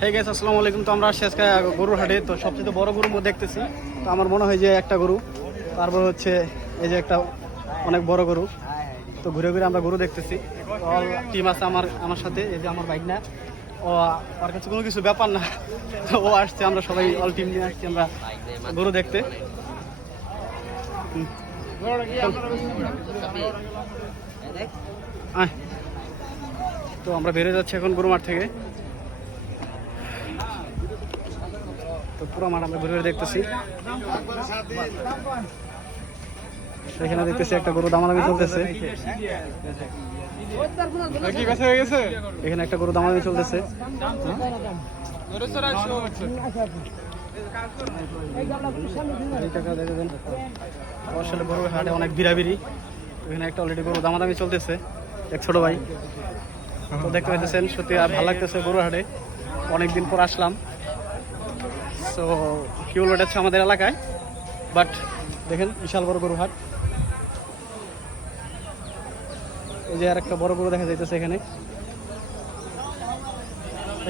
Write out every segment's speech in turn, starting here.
হ্যাঁ গাইস, আসসালামু আলাইকুম। তো আমরা আসছি আজকে গরুর হাটে। তো সবচেয়ে বড় গরু দেখতেছি। তো আমার মনে হয় যে একটা গরু, তারপর হচ্ছে এই যে একটা অনেক বড় গরু। তো ঘুরে ঘুরে আমরা গরু দেখতেছি। অল টিম আছে আমার সাথে। এই যে আমার বাইক না, ও আর কাছে কোনো কিছু ব্যাপার না। তো ও আসছে, আমরা সবাই অল টিম নিয়ে আসছি আমরা গরু দেখতে। তো আমরা বেরিয়ে যাচ্ছি এখন গরু মাঠ থেকে। তো পুরো মাঠ আমরা ঘুরে ঘুরে দেখতেছি। এখানে দেখতেছি একটা গরু দামাদামি চলতেছে। এখানে একটা গরু দামাদামি চলতেছে। আসলে গরু হাটে অনেক ভিড়াভিড়ি। এখানে একটা অলরেডি গরু দামাদামি চলতেছে, এক ছোট ভাই। তো দেখতে পাইতেছেন, সত্যি আর ভালো লাগতেছে গরু হাটে। অনেকদিন পর আসলাম। তো কি বলবো, এটা হচ্ছে আমাদের এলাকায়, বাট দেখেন বিশাল বড় গরু হাট। এই যে আর একটা বড় গরু দেখা যাইতেছে এখানে।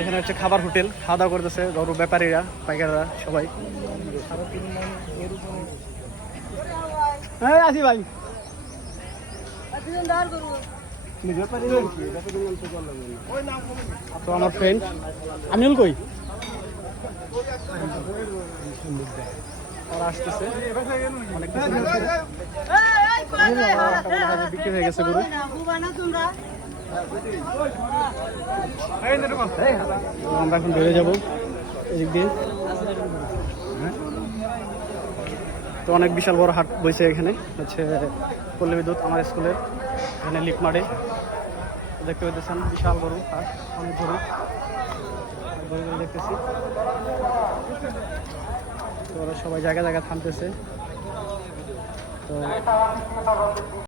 এখানে হচ্ছে খাবার হোটেল, খাওয়া দাওয়া করতেছে গরু ব্যাপারীরা, পাইকাররা সবাই। হ্যাঁ আসি ভাই। তো আমার ফ্রেন্ড আমিনুল কই, ওরা আসতেছে। অনেক কিছু বিক্রি হয়ে গেছে গরু। আমরা এখন বেরিয়ে যাবো এদিক দিয়ে। তো অনেক বিশাল বড় হাট বইছে এখানে, হচ্ছে পল্লী বিদ্যুৎ আমার স্কুলের এখানে লিকমারে। দেখতে পেতেছেন বিশাল বড় হাট, অনেক গরু দেখতেছি। তো ওরা সবাই জায়গা জায়গা থামতেছে। তো